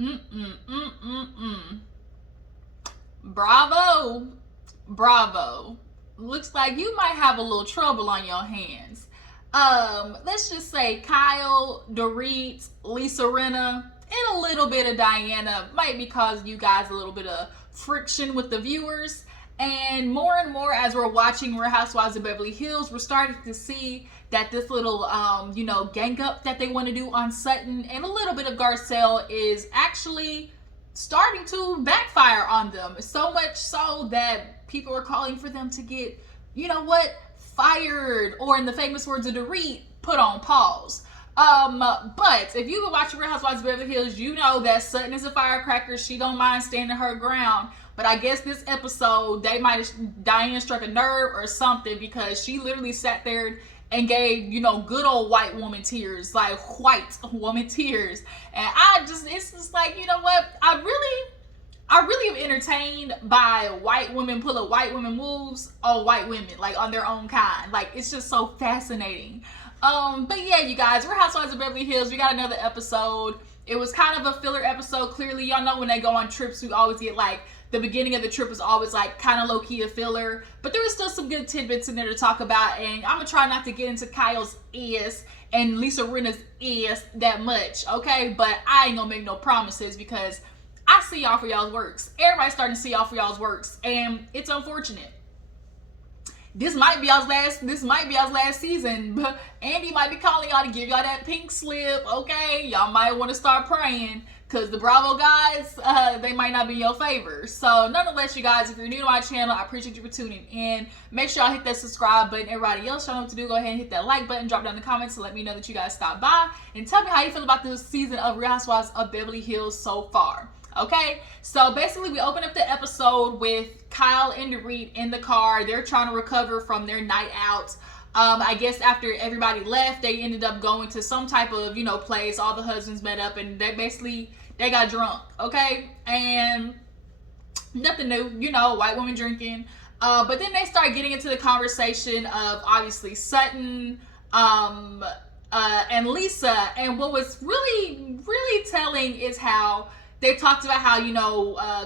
Mm-mm-mm-mm-mm. Bravo. Bravo. Looks like you might have a little trouble on your hands. Let's just say Kyle, Dorit, Lisa Rinna, and a little bit of Diana might be causing you guys a little bit of friction with the viewers. And more as we're watching Real Housewives of Beverly Hills, we're starting to see that this little, gang up that they want to do on Sutton and a little bit of Garcelle is actually starting to backfire on them. So much so that people are calling for them to get, fired, or in the famous words of Dorit, put on pause. But if you've been watching Real Housewives of Beverly Hills, you know that Sutton is a firecracker. She don't mind standing her ground. But I guess this episode, Diane struck a nerve or something, because she literally sat there and gave, good old white woman tears, like white woman tears. And it's just like, you know what? I really am entertained by white women pulling white women moves on white women, like on their own kind. Like, it's just so fascinating. But yeah, you guys, we're Housewives of Beverly Hills. We got another episode. It was kind of a filler episode. Clearly, y'all know when they go on trips, we always get like, the beginning of the trip is always like kind of low-key a filler, but there was still some good tidbits in there to talk about. And I'm gonna try not to get into Kyle's ass and Lisa Rinna's ass that much, okay? But I ain't gonna make no promises, because I see y'all for y'all's works. Everybody's starting to see y'all for y'all's works, and it's unfortunate. This might be y'all's last season, but Andy might be calling y'all to give y'all that pink slip, okay? Y'all might want to start praying, because the Bravo guys, they might not be in your favor. So nonetheless, you guys, if you're new to my channel, I appreciate you for tuning in. Make sure y'all hit that subscribe button. Everybody else, y'all know what to do. Go ahead and hit that like button. Drop down in the comments to let me know that you guys stopped by. And tell me how you feel about this season of Real Housewives of Beverly Hills so far. Okay, so basically we open up the episode with Kyle and Dorit in the car. They're trying to recover from their night out. I guess after everybody left, they ended up going to some type of, place. All the husbands met up and they got drunk, okay? And nothing new, white woman drinking. But then they start getting into the conversation of obviously Sutton, and Lisa. And what was really, really telling is how they talked about how,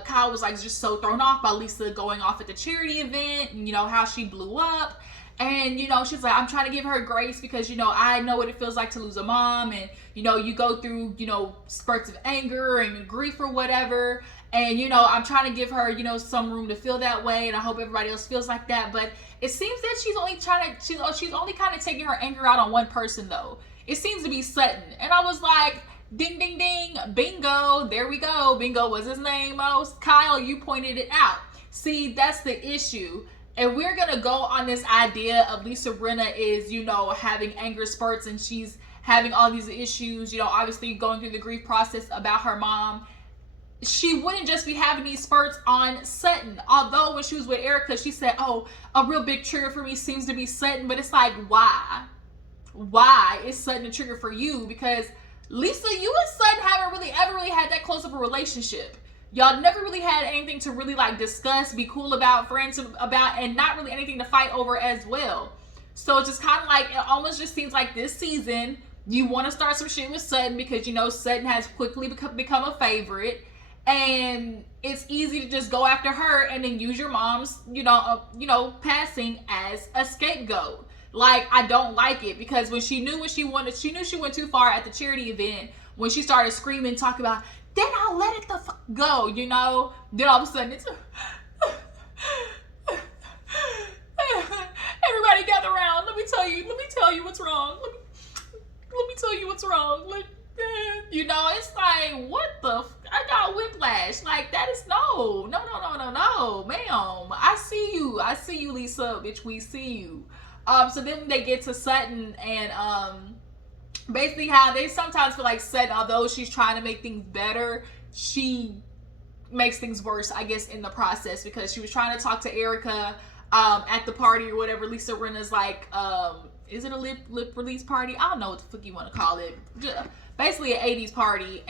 Kyle was like just so thrown off by Lisa going off at the charity event, and, how she blew up. And, she's like, I'm trying to give her grace because, I know what it feels like to lose a mom. And, you go through, spurts of anger and grief or whatever. And, I'm trying to give her, some room to feel that way. And I hope everybody else feels like that. But it seems that she's only kind of taking her anger out on one person, though. It seems to be Sutton. And I was like, ding, ding, ding, bingo. There we go. Bingo was his name. Kyle, you pointed it out. See, that's the issue. And we're going to go on this idea of Lisa Rinna is, having anger spurts, and she's having all these issues, obviously going through the grief process about her mom. She wouldn't just be having these spurts on Sutton. Although when she was with Erika, she said, oh, a real big trigger for me seems to be Sutton. But it's like, why? Why is Sutton a trigger for you? Because Lisa, you and Sutton haven't ever really had that close of a relationship. Y'all never really had anything to really discuss, be cool about, friends about, and not really anything to fight over as well. So it's just kind of like, it almost just seems like this season, you want to start some shit with Sutton because, Sutton has quickly become a favorite. And it's easy to just go after her and then use your mom's, passing as a scapegoat. Like, I don't like it, because when she knew she went too far at the charity event when she started screaming, talking about, then I'll let it go, Then all of a sudden it's everybody gather around. Let me tell you what's wrong. Let me tell you what's wrong. It's like, what the I got whiplash. Like, that is no, ma'am. I see you, Lisa, bitch. We see you. So then when they get to Sutton and basically how they sometimes feel like Sutton, although she's trying to make things better, she makes things worse, I guess, in the process, because she was trying to talk to Erika at the party or whatever. Lisa Rinna's like, is it a lip release party? I don't know what the fuck you want to call it. Basically an 80s party.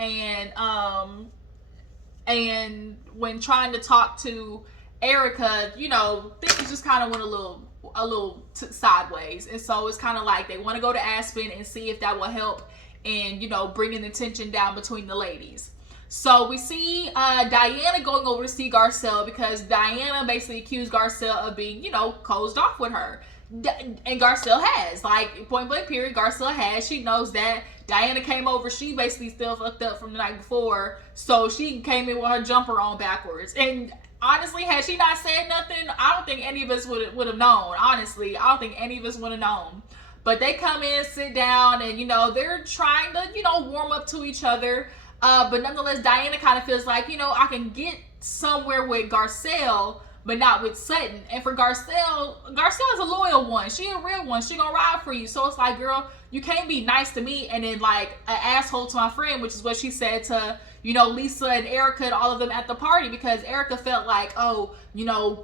And when trying to talk to Erika, things just kind of went a little sideways. And so it's kind of like they want to go to Aspen and see if that will help and, bringing the tension down between the ladies. So we see Diana going over to see Garcelle because Diana basically accused Garcelle of being, closed off with her. And Garcelle has, like, point blank period, Garcelle has. She knows that. Diana came over. She basically still fucked up from the night before. So she came in with her jumper on backwards. And honestly, had she not said nothing, I don't think any of us would have known. Honestly, I don't think any of us would have known. But they come in, sit down, and, they're trying to, warm up to each other. But nonetheless, Diana kind of feels like, I can get somewhere with Garcelle, but not with Sutton. And for Garcelle is a loyal one. She a real one. She gonna ride for you. So it's like, girl, you can't be nice to me and then like an asshole to my friend, which is what she said to, Lisa and Erika and all of them at the party, because Erika felt like, oh,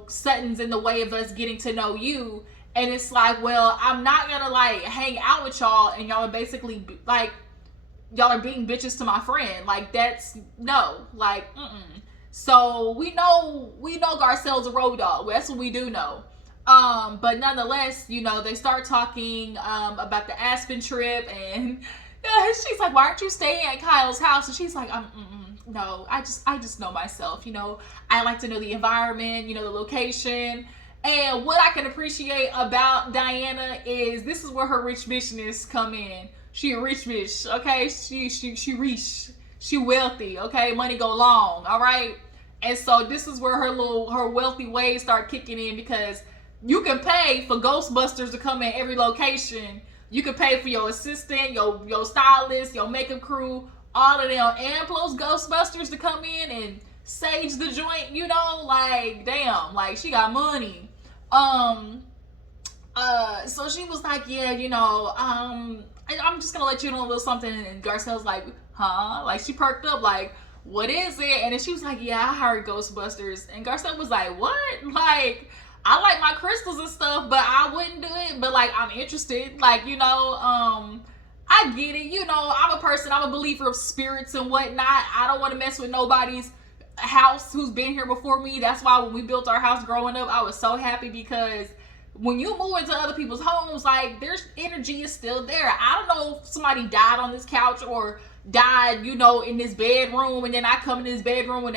Sutton's in the way of us getting to know you. And it's like, well, I'm not gonna like hang out with y'all and y'all are basically like, y'all are being bitches to my friend. Like, that's no, like, So we know Garcelle's a road dog. That's what we do know. But nonetheless, they start talking about the Aspen trip, and she's like, "Why aren't you staying at Kyle's house?" And she's like, "No, I just know myself. I like to know the environment, the location." And what I can appreciate about Diana is this is where her rich bitchness come in. She a rich bitch, okay? She rich. She wealthy, okay? Money go long, all right? And so this is where her wealthy ways start kicking in, because you can pay for Ghostbusters to come in every location. You can pay for your assistant, your stylist, your makeup crew, all of them, and plus Ghostbusters to come in and sage the joint, like, damn, like, she got money. So she was like, yeah, I'm just gonna let you know a little something. And Garcelle's like, huh? Like, she perked up, like, what is it? And then she was like, yeah, I heard Ghostbusters. And Garcelle was like, what? Like, I like my crystals and stuff, but I wouldn't do it. But like, I'm interested. Like, I get it. I'm a person, I'm a believer of spirits and whatnot. I don't want to mess with nobody's house who's been here before me. That's why when we built our house growing up, I was so happy, because when you move into other people's homes, like, their energy is still there. I don't know if somebody died on this couch or died, in this bedroom, and then I come in this bedroom and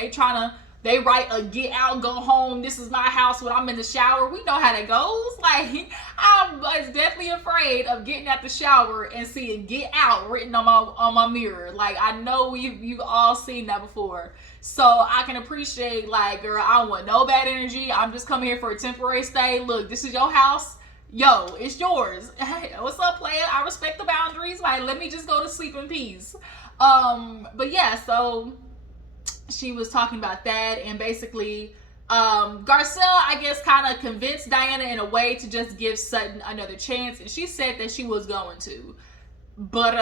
they write a get out, go home, this is my house when I'm in the shower. We know how that goes. Like, I was definitely afraid of getting out the shower and seeing get out written on my mirror. Like, I know you've all seen that before. So I can appreciate, like, girl, I don't want no bad energy. I'm just coming here for a temporary stay. Look, this is your house. Yo, it's yours. Hey, what's up, player? I respect the boundaries. Like, let me just go to sleep in peace. But yeah, so she was talking about that, and basically, Garcelle, I guess, kind of convinced Diana in a way to just give Sutton another chance, and she said that she was going to. But,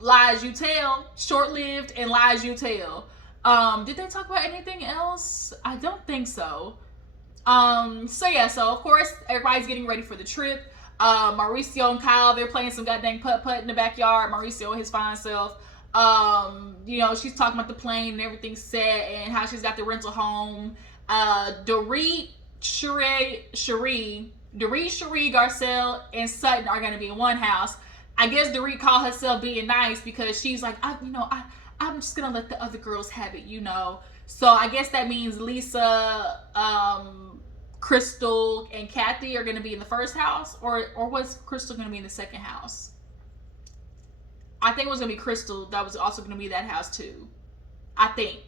lies you tell, short-lived, and lies you tell. Did they talk about anything else? I don't think so. So of course, everybody's getting ready for the trip. Mauricio and Kyle, they're playing some goddamn putt-putt in the backyard. Mauricio and his fine self. She's talking about the plane and everything's set and how she's got the rental home. Dorit, Cherie, Garcelle, and Sutton are going to be in one house. I guess Dorit called herself being nice because she's like, I'm just going to let the other girls have it, So I guess that means Lisa, Crystal, and Kathy are going to be in the first house, or was Crystal going to be in the second house? I think it was going to be Crystal that was also going to be that house too. I think.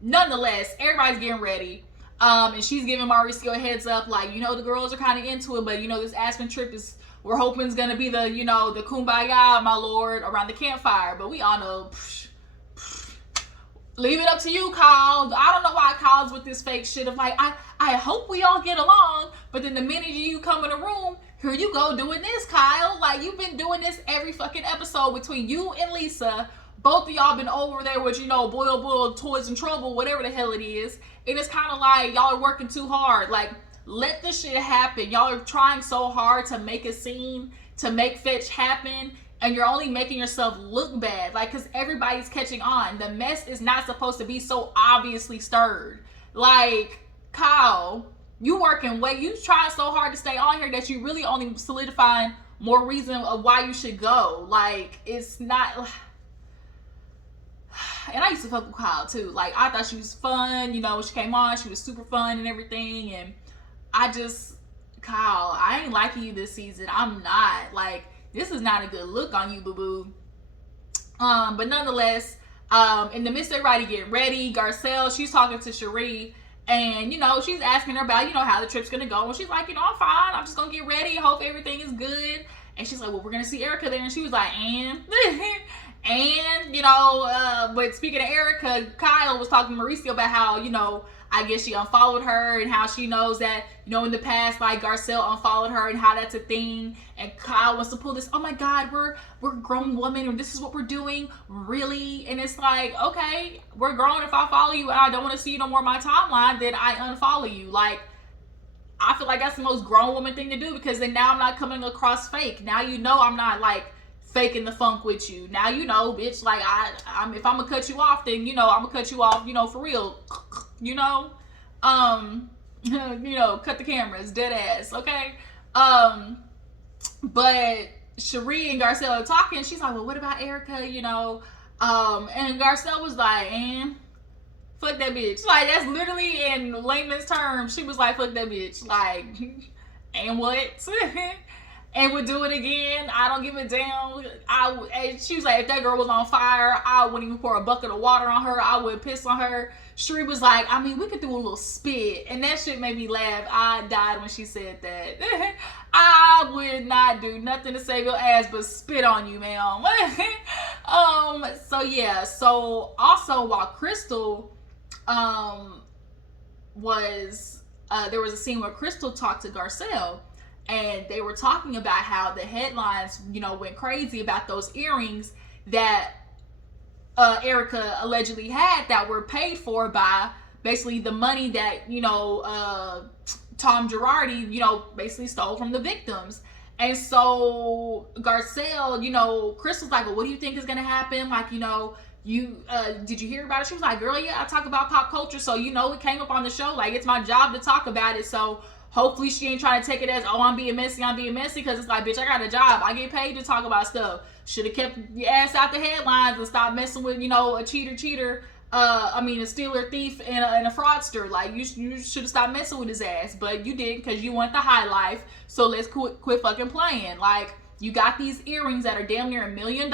Nonetheless, everybody's getting ready. And she's giving Mauricio a heads up, like, the girls are kind of into it, but this Aspen trip we're hoping is going to be the, the kumbaya, my lord, around the campfire. But we all know, leave it up to you, Kyle. I don't know why Kyle's with this fake shit of like, I hope we all get along. But then the minute you come in the room, here you go doing this, Kyle. Like, you've been doing this every fucking episode between you and Lisa. Both of y'all been over there with, boil, toys and trouble, whatever the hell it is. And it's kind of like y'all are working too hard. Like, let this shit happen. Y'all are trying so hard to make a scene, to make fetch happen. And you're only making yourself look bad. Like, because everybody's catching on. The mess is not supposed to be so obviously stirred. Like, Kyle, you trying so hard to stay on here that you really only solidifying more reason of why you should go. Like, it's not... and I used to fuck with Kyle too. Like, I thought she was fun. You know, when she came on, she was super fun and everything. And I just, Kyle, I ain't liking you this season. I'm not. Like, this is not a good look on you, boo-boo. But nonetheless, in the midst of everybody getting ready, Garcelle, she's talking to Cherie. And, you know, she's asking her about, you know, how the trip's going to go. And she's like, you know, I'm fine. I'm just going to get ready. Hope everything is good. And she's like, well, we're going to see Erika there. And she was like, and, you know, but speaking of Erika, Kyle was talking to Mauricio about how, you know, I guess she unfollowed her and how she knows that, you know, in the past, like, Garcelle unfollowed her and how that's a thing. And Kyle wants to pull this, oh my God, we're grown women, or this is what we're doing, really? And it's like, okay, we're grown. If I follow you and I don't want to see you no more on my timeline, then I unfollow you. Like, I feel like that's the most grown woman thing to do, because then now I'm not coming across fake. Now you know I'm not, like, faking the funk with you. Now you know, bitch, like, I'm if I'm gonna cut you off, then, you know, I'm gonna cut you off, you know, for real. You know? You know, cut the cameras, dead ass, okay? But Cherie and Garcelle are talking. She's like, well, what about Erika, you know? And Garcelle was like, fuck that bitch. Like, that's literally in layman's terms. She was like, fuck that bitch. Like, and what? And would do it again. I don't give a damn. And she was like, if that girl was on fire, I wouldn't even pour a bucket of water on her. I would piss on her. Cherie was like, I mean, we could do a little spit. And that shit made me laugh. I died when she said that. I would not do nothing to save your ass but spit on you, ma'am. So yeah. So also, while Crystal was there was a scene where Crystal talked to Garcelle, and they were talking about how the headlines, you know, went crazy about those earrings that Erika allegedly had that were paid for by basically the money that, you know, Tom Girardi, you know, basically stole from the victims. And so Garcelle, you know, Crystal's like, well, what do you think is going to happen? Like, you know, you did you hear about it? She was like, girl, yeah, I talk about pop culture. So, you know, it came up on the show. Like, it's my job to talk about it. So hopefully she ain't trying to take it as, oh, I'm being messy. Because it's like, bitch, I got a job. I get paid to talk about stuff. Should have kept your ass out the headlines and stopped messing with, you know, a stealer, thief, and a fraudster. Like, you should have stopped messing with his ass. But you didn't, because you want the high life. So let's quit fucking playing. Like, you got these earrings that are damn near $1 million,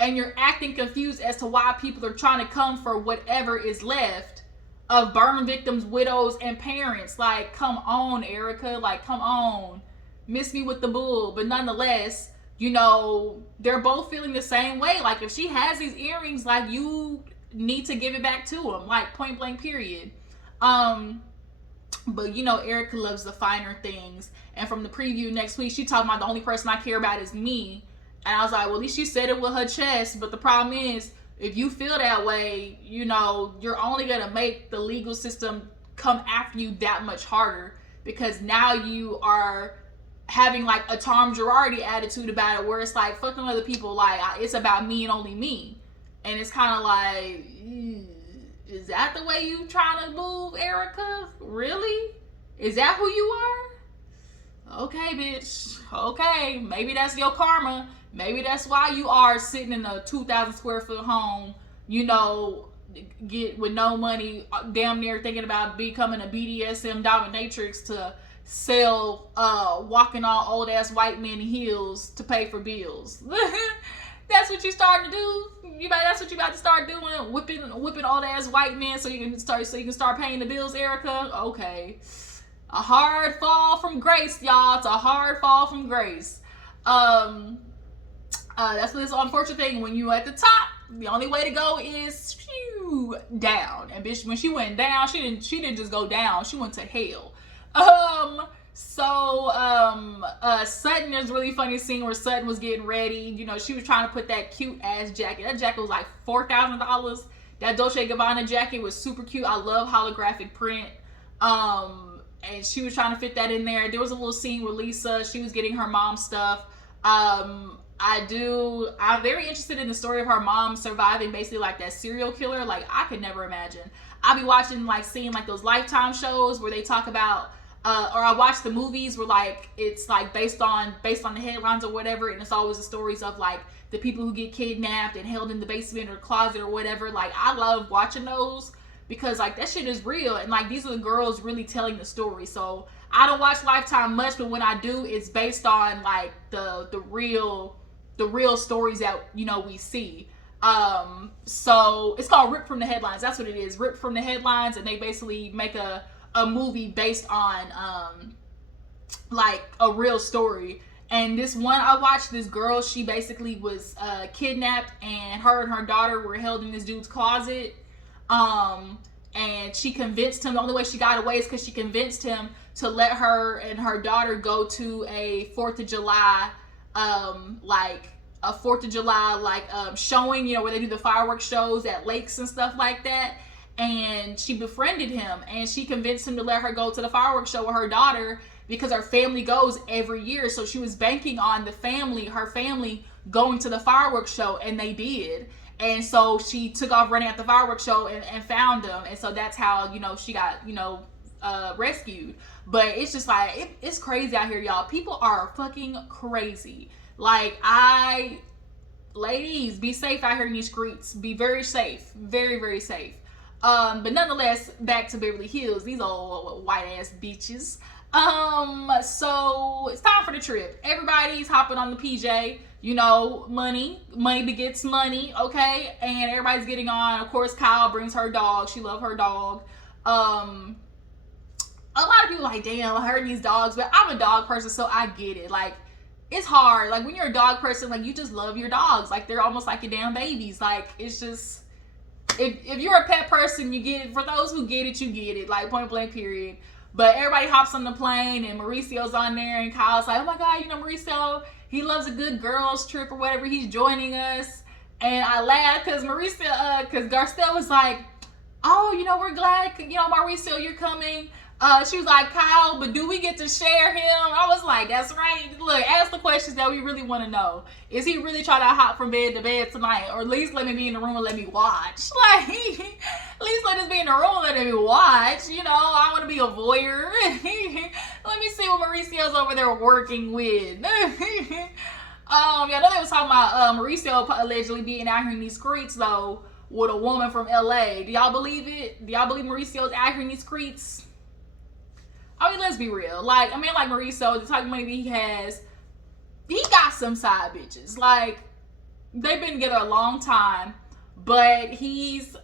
and you're acting confused as to why people are trying to come for whatever is left of burn victims, widows, and parents. Like, come on, Erika. Like, come on. Miss me with the bull. But nonetheless, you know, they're both feeling the same way. Like, if she has these earrings, like, you need to give it back to them. Like, point blank, period. But, you know, Erika loves the finer things. And from the preview next week, she talking about the only person I care about is me. And I was like, well, at least she said it with her chest. But the problem is, if you feel that way, you know, you're only going to make the legal system come after you that much harder. Because now you are having, like, a Tom Girardi attitude about it, where it's like, fucking other people, like, it's about me and only me. And it's kind of like, is that the way you trying to move, Erika? Really? Is that who you are? Okay, bitch. Okay, maybe that's your karma. Maybe that's why you are sitting in a 2,000 square foot home, you know, get with no money, damn near thinking about becoming a BDSM dominatrix to sell walking on old ass white men heels to pay for bills. That's what you starting to do. That's what you about to start doing, whipping old ass white men so you can start paying the bills, Erika. Okay, a hard fall from grace, y'all. It's a hard fall from grace. That's what this unfortunate thing. When you at the top, the only way to go is down. And bitch, when she went down, she didn't just go down. She went to hell. Sutton, there's a really funny scene where Sutton was getting ready. You know, she was trying to put that cute ass jacket. That jacket was like $4,000. That Dolce & Gabbana jacket was super cute. I love holographic print. And she was trying to fit that in there. There was a little scene with Lisa. She was getting her mom stuff. I'm very interested in the story of her mom surviving basically like that serial killer. Like, I could never imagine. I'll be watching, like, seeing like those Lifetime shows where they talk about or I watch the movies where like it's like based on the headlines or whatever, and it's always the stories of like the people who get kidnapped and held in the basement or closet or whatever. Like I love watching those because like that shit is real, and like these are the girls really telling the story. So I don't watch Lifetime much, but when I do, it's based on like the real stories that we see. So it's called Ripped from the Headlines. That's what it is, Ripped from the Headlines, and they basically make a movie based on like a real story. And this one I watched, this girl, she basically was kidnapped, and her daughter were held in this dude's closet. And she convinced him, the only way she got away is because she convinced him to let her and her daughter go to a 4th of July, showing, where they do the fireworks shows at lakes and stuff like that. And she befriended him, and she convinced him to let her go to the fireworks show with her daughter because her family goes every year. So she was banking on her family going to the fireworks show, and they did. And so she took off running at the fireworks show and found them. And so that's how, she got, rescued. But it's just like, it's crazy out here, y'all. People are fucking crazy. Like, ladies, be safe out here in these streets. Be very safe. Very, very safe. But nonetheless, back to Beverly Hills. These old white ass bitches. So it's time for the trip. Everybody's hopping on the PJ. Money begets money, okay? And everybody's getting on. Of course, Kyle brings her dog. She loves her dog. A lot of people like, damn, I heard these dogs, but I'm a dog person, so I get it. Like, it's hard. Like, when you're a dog person, like, you just love your dogs. Like, they're almost like your damn babies. Like, it's just, if you're a pet person, you get it. For those who get it, you get it. Like, point blank, period. But everybody hops on the plane, and Mauricio's on there, and Kyle's like, oh my God, Mauricio, he loves a good girls trip or whatever. He's joining us. And I laughed because because Garcelle was like, oh, we're glad, Mauricio, you're coming. She was like, Kyle, but do we get to share him? I was like, that's right. Look, ask the questions that we really want to know. Is he really trying to hop from bed to bed tonight? Or at least let me be in the room and let me watch. Like, at least let us be in the room and let me watch. I want to be a voyeur. Let me see what Mauricio's over there working with. I know they was talking about Mauricio allegedly being out here in these streets, though, with a woman from LA. Do y'all believe it? Do y'all believe Mauricio's out here in these streets? I mean, let's be real. Like, a man like Mauricio, the type of money he has, he got some side bitches. Like, they've been together a long time, but he's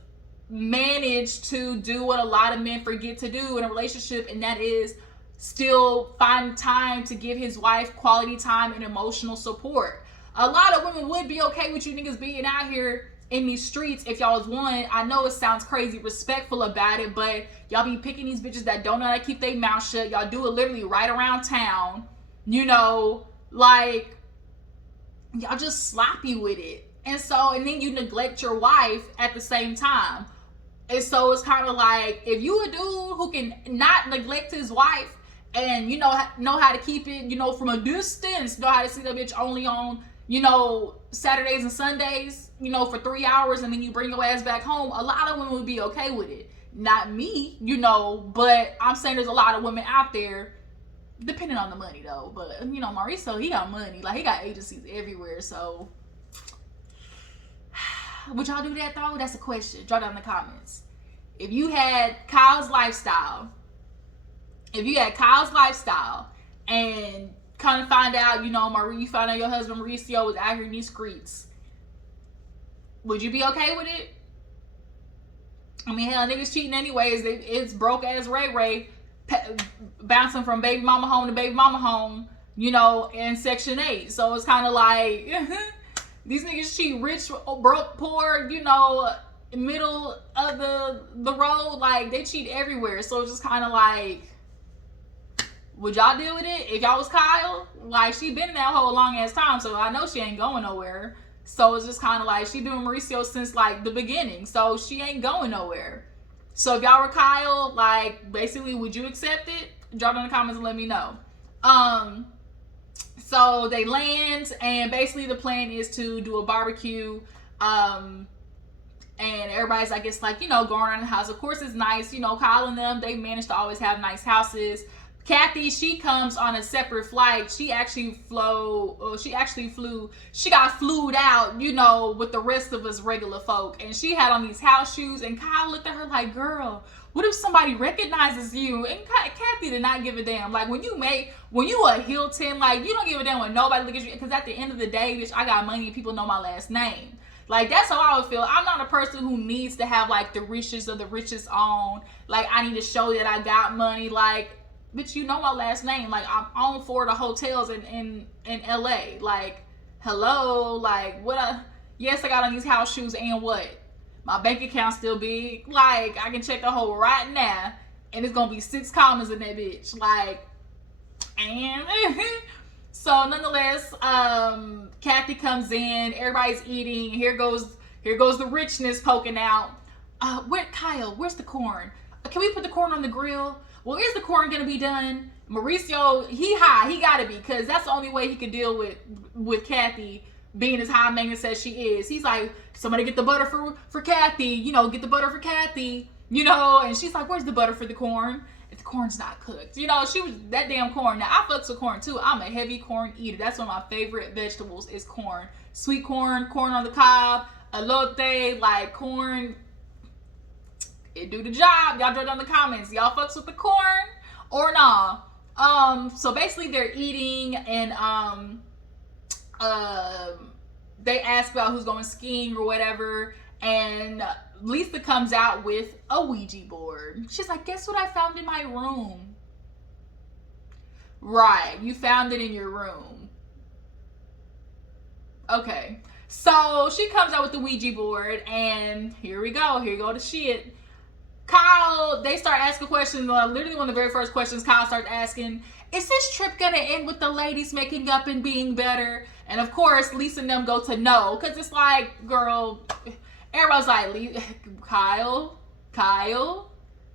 managed to do what a lot of men forget to do in a relationship, and that is still find time to give his wife quality time and emotional support. A lot of women would be okay with you niggas being out here in these streets if y'all was one. I know it sounds crazy respectful about it, but y'all be picking these bitches that don't know how to keep their mouth shut. Y'all do it literally right around town. Like, y'all just sloppy with it. And then you neglect your wife at the same time. And so it's kind of like, if you a dude who can not neglect his wife and, know how to keep it, from a distance, know how to see that bitch only on, Saturdays and Sundays, for 3 hours, and then you bring your ass back home, a lot of women would be okay with it. Not me, but I'm saying there's a lot of women out there, depending on the money though. But, Mauricio, he got money. Like, he got agencies everywhere, so. Would y'all do that though? That's a question. Drop down in the comments. If you had Kyle's lifestyle, and kind of find out, you find out your husband Mauricio was out here in these streets, would you be okay with it? I mean, hell, niggas cheating anyways. It's broke ass Ray bouncing from baby mama home to baby mama home, in Section 8. So it's kind of like, these niggas cheat rich, broke, poor, middle of the road. Like, they cheat everywhere. So it's just kind of like, would y'all deal with it if y'all was Kyle? Like, she been in that whole long ass time, so I know she ain't going nowhere. So it's just kind of like, she been with Mauricio since like the beginning, so she ain't going nowhere. So if y'all were Kyle, like, basically, would you accept it? Drop it in the comments and let me know. So they land, and basically the plan is to do a barbecue. And everybody's, I guess, like, going around the house. Of course, it's nice. Kyle and them, they managed to always have nice houses. Kathy, she comes on a separate flight. She got flued out, you know, with the rest of us regular folk. And she had on these house shoes, and Kyle looked at her like, girl, what if somebody recognizes you? And Kathy did not give a damn. Like, when you a Hilton, like, you don't give a damn when nobody look at you. Because at the end of the day, bitch, I got money and people know my last name. Like, that's how I would feel. I'm not a person who needs to have, like, the richest of the richest on. Like, I need to show that I got money. Like, bitch, you know my last name. Like, I'm on 4 of the hotels in LA. Like, hello? Like, yes, I got on these house shoes, and what? My bank account's still big. Like, I can check the hole right now, and it's gonna be 6 commas in that bitch. Like, and so nonetheless, Kathy comes in, everybody's eating, here goes the richness poking out. Kyle, where's the corn? Can we put the corn on the grill? Well, is the corn gonna be done? Mauricio, he gotta be, because that's the only way he could deal with Kathy being as high maintenance as she is. He's like, somebody get the butter for Kathy, you know, get the butter for Kathy, you know, and she's like, where's the butter for the corn? If the corn's not cooked, you know, she was that damn corn. Now, I fucks with corn too. I'm a heavy corn eater. That's one of my favorite vegetables is corn. Sweet corn on the cob, elote, like corn. It do the job. Y'all drop down the comments. Y'all fucks with the corn or nah? So basically they're eating, and they ask about who's going skiing or whatever, and Lisa comes out with a Ouija board. She's like, guess what I found in my room? Right, you found it in your room. Okay, so she comes out with the Ouija board, and here we go the shit. Kyle, they start asking questions. Literally one of the very first questions Kyle starts asking, is this trip gonna end with the ladies making up and being better? And of course, Lisa and them go to no, because it's like, girl, everybody's like, Kyle,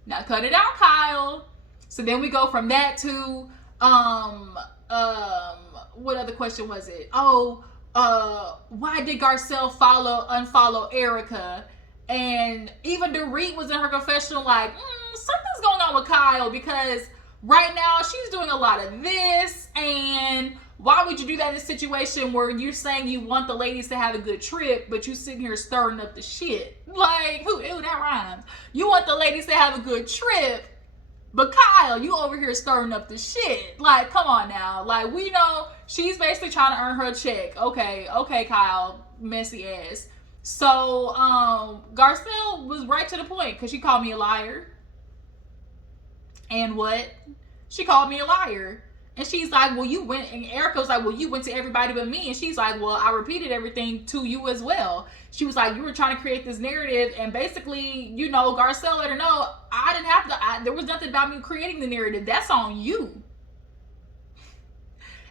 now cut it out, Kyle. So then we go from that to, what other question was it? Why did Garcelle unfollow Erika? And even Dorit was in her confessional like, something's going on with Kyle, because right now she's doing a lot of this, and why would you do that in a situation where you're saying you want the ladies to have a good trip, but you sitting here stirring up the shit? Like, ew, that rhymes. You want the ladies to have a good trip, but Kyle, you over here stirring up the shit. Like, come on now. Like, we know she's basically trying to earn her check. Okay, Kyle, messy ass. So, Garcelle was right to the point, because she called me a liar. And what? She called me a liar. And she's like, well, you went, and Erika was like, well, you went to everybody but me. And she's like, well, I repeated everything to you as well. She was like, you were trying to create this narrative, and basically, you know, Garcelle let her know, I didn't have to, there was nothing about me creating the narrative. That's on you.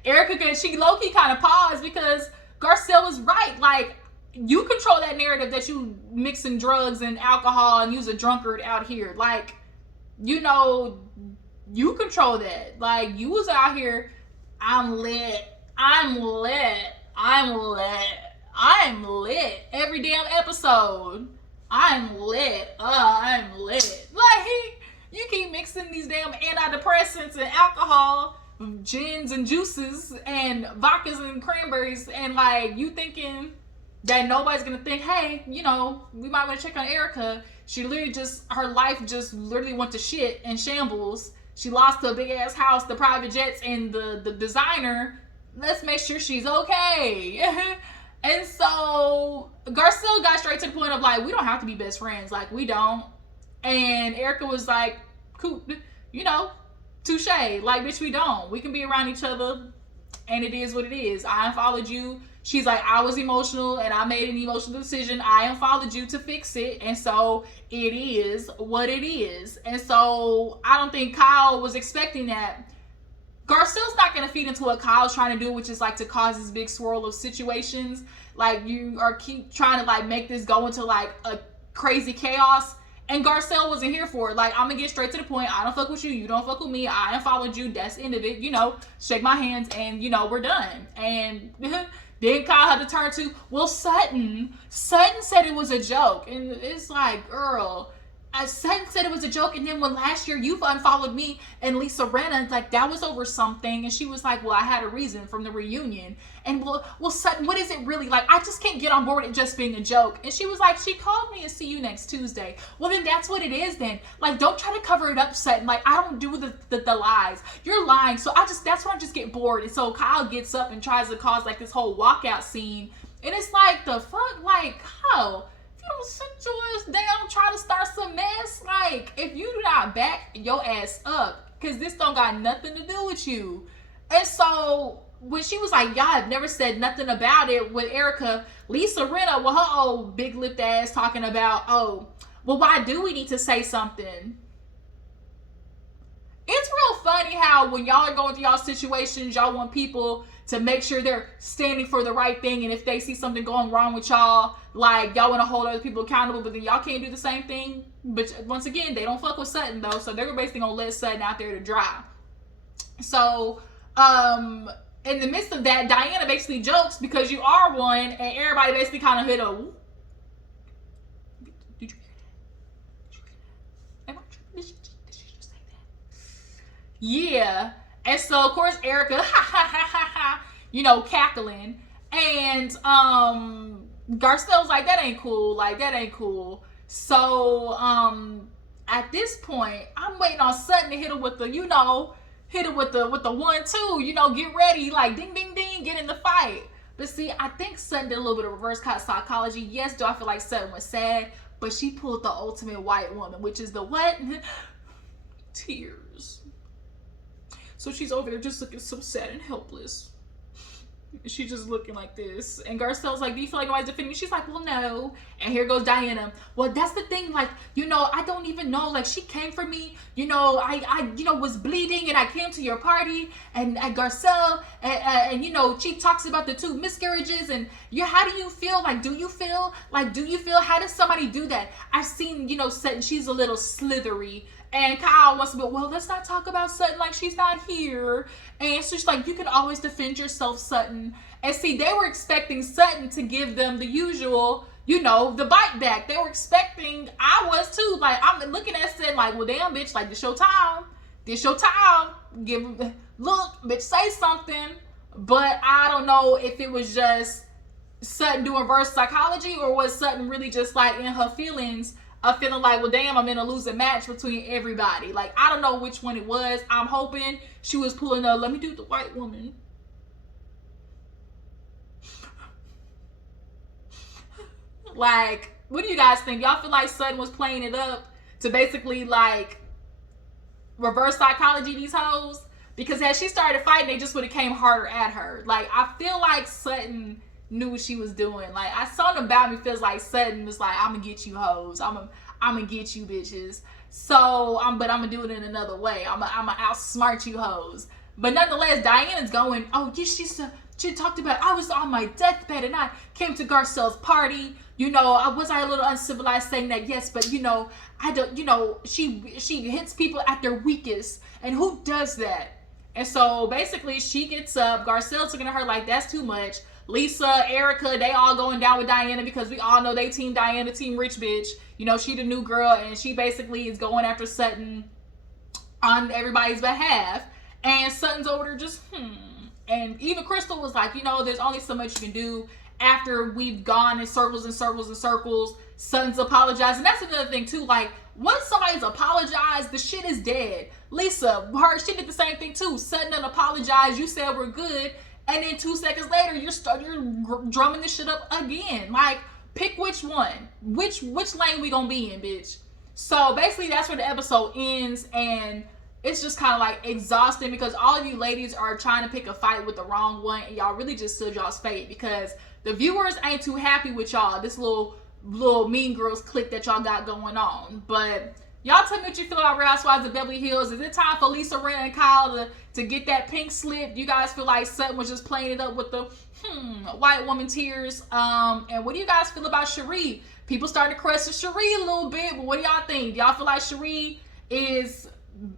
Erika, she low-key kind of paused, because Garcelle was right. Like, you control that narrative that you mixing drugs and alcohol and you's a drunkard out here. Like, you know, you control that. Like, you was out here, I'm lit every damn episode. I'm lit. Like, you keep mixing these damn antidepressants and alcohol, gins and juices and vodkas and cranberries, and like, you thinking that nobody's gonna think, hey, you know, we might want to check on Erika. She literally her life just literally went to shit and shambles. She lost a big ass house, the private jets, and the designer. Let's make sure she's okay. And so Garcelle got straight to the point of like, we don't have to be best friends. Like, we don't. And Erika was like, cool, you know, touche. Like, bitch, we don't. We can be around each other, and it is what it is. I unfollowed you. She's like, I was emotional and I made an emotional decision. I unfollowed you to fix it. And so it is what it is. And so I don't think Kyle was expecting that. Garcelle's not going to feed into what Kyle's trying to do, which is like to cause this big swirl of situations. Like, you are keep trying to like make this go into like a crazy chaos. And Garcelle wasn't here for it. Like, I'm going to get straight to the point. I don't fuck with you. You don't fuck with me. I unfollowed you. That's the end of it. You know, shake my hands and, you know, we're done. And then Kyle had to turn to, well, Sutton said it was a joke. And it's like, girl, Sutton said it was a joke, and then when last year you've unfollowed me and Lisa Rinna, like that was over something, and she was like, well, I had a reason from the reunion. And well Sutton, what is it really? Like, I just can't get on board with it just being a joke. And she was like, she called me and see you next Tuesday. Well, then that's what it is then. Like, don't try to cover it up, Sutton. Like, I don't do the lies. You're lying. So that's when I just get bored. And so Kyle gets up and tries to cause like this whole walkout scene. And it's like, the fuck? Like, how? You don't sit your ass down, try to start some mess. Like, if you do not back your ass up, because this don't got nothing to do with you. And so when she was like, y'all have never said nothing about it with Erika, Lisa Rinna, well, her old big lipped ass talking about, oh, well, why do we need to say something? It's real funny how when y'all are going through y'all situations, y'all want people to make sure they're standing for the right thing, and if they see something going wrong with y'all, like, y'all want to hold other people accountable, but then y'all can't do the same thing. But once again, they don't fuck with Sutton though, so they're basically gonna let Sutton out there to dry. So in the midst of that, Diana basically jokes because you are one, and everybody basically kind of hit a, did you hear that? Did she just say that? Yeah. And so, of course, Erika, you know, cackling. And Garcelle's like, that ain't cool. Like, that ain't cool. So, at this point, I'm waiting on Sutton to hit her with the, you know, hit her with the 1-2, you know, get ready, like, ding, ding, ding, get in the fight. But see, I think Sutton did a little bit of reverse psychology. Yes, do I feel like Sutton was sad? But she pulled the ultimate white woman, which is the what? Tears. So she's over there just looking so sad and helpless. She's just looking like this. And Garcelle's like, do you feel like nobody's defending me? She's like, well, no. And here goes Diana. Well, that's the thing. Like, you know, I don't even know. Like, she came for me. You know, I you know, was bleeding and I came to your party. And Garcelle, and you know, she talks about the 2 miscarriages. And how do you feel? Like, do you feel? How does somebody do that? I've seen, you know, Sutton, she's a little slithery. And Kyle wants to be, well, let's not talk about Sutton like she's not here. And so she's like, you can always defend yourself, Sutton. And see, they were expecting Sutton to give them the usual, you know, the bite back. They were expecting, I was too. Like, I'm looking at Sutton like, well, damn, bitch, like, this your time. This your time. Look, bitch, say something. But I don't know if it was just Sutton doing reverse psychology, or was Sutton really just like in her feelings, feeling like, well, damn, I'm in a losing match between everybody. Like, I don't know which one it was. I'm hoping she was pulling up, let me do the white woman. Like, what do you guys think? Y'all feel like Sutton was playing it up to basically, like, reverse psychology these hoes? Because as she started fighting, they just would have came harder at her. Like, I feel like Sutton knew what she was doing. Like, something about me feels like Sutton was like, I'm gonna get you hoes. I'm gonna get you bitches. So, but I'm gonna do it in another way. I'm gonna outsmart you hoes. But nonetheless, Diana's going, oh, yeah, she talked about, I was on my deathbed and I came to Garcelle's party. You know, was I a little uncivilized saying that? Yes, but you know, I don't, you know, she hits people at their weakest. And who does that? And so basically she gets up, Garcelle's looking at her like, that's too much. Lisa, Erika, they all going down with Diana because we all know they team Diana, team rich bitch. You know, she the new girl and she basically is going after Sutton on everybody's behalf. And Sutton's over there just, And even Crystal was like, you know, there's only so much you can do after we've gone in circles and circles and circles. Sutton's apologizing. That's another thing too. Like, once somebody's apologized, the shit is dead. Lisa, she did the same thing too. Sutton done apologized. You said we're good. And then 2 seconds later, you're drumming this shit up again. Like, pick which one. Which lane we gonna be in, bitch? So basically, that's where the episode ends, and it's just kind of like exhausting because all of you ladies are trying to pick a fight with the wrong one, and y'all really just sealed y'all's fate because the viewers ain't too happy with y'all. This little Mean Girls clique that y'all got going on. But y'all tell me what you feel about Real Housewives of Beverly Hills. Is it time for Lisa Rinna and Kyle to get that pink slip? Do you guys feel like Sutton was just playing it up with the white woman tears? And what do you guys feel about Cherie? People starting to question Cherie a little bit, but what do y'all think? Do y'all feel like Cherie is,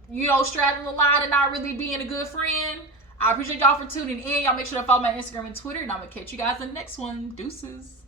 you know, straddling the line and not really being a good friend? I appreciate y'all for tuning in. Y'all make sure to follow my Instagram and Twitter, and I'm gonna catch you guys in the next one. Deuces.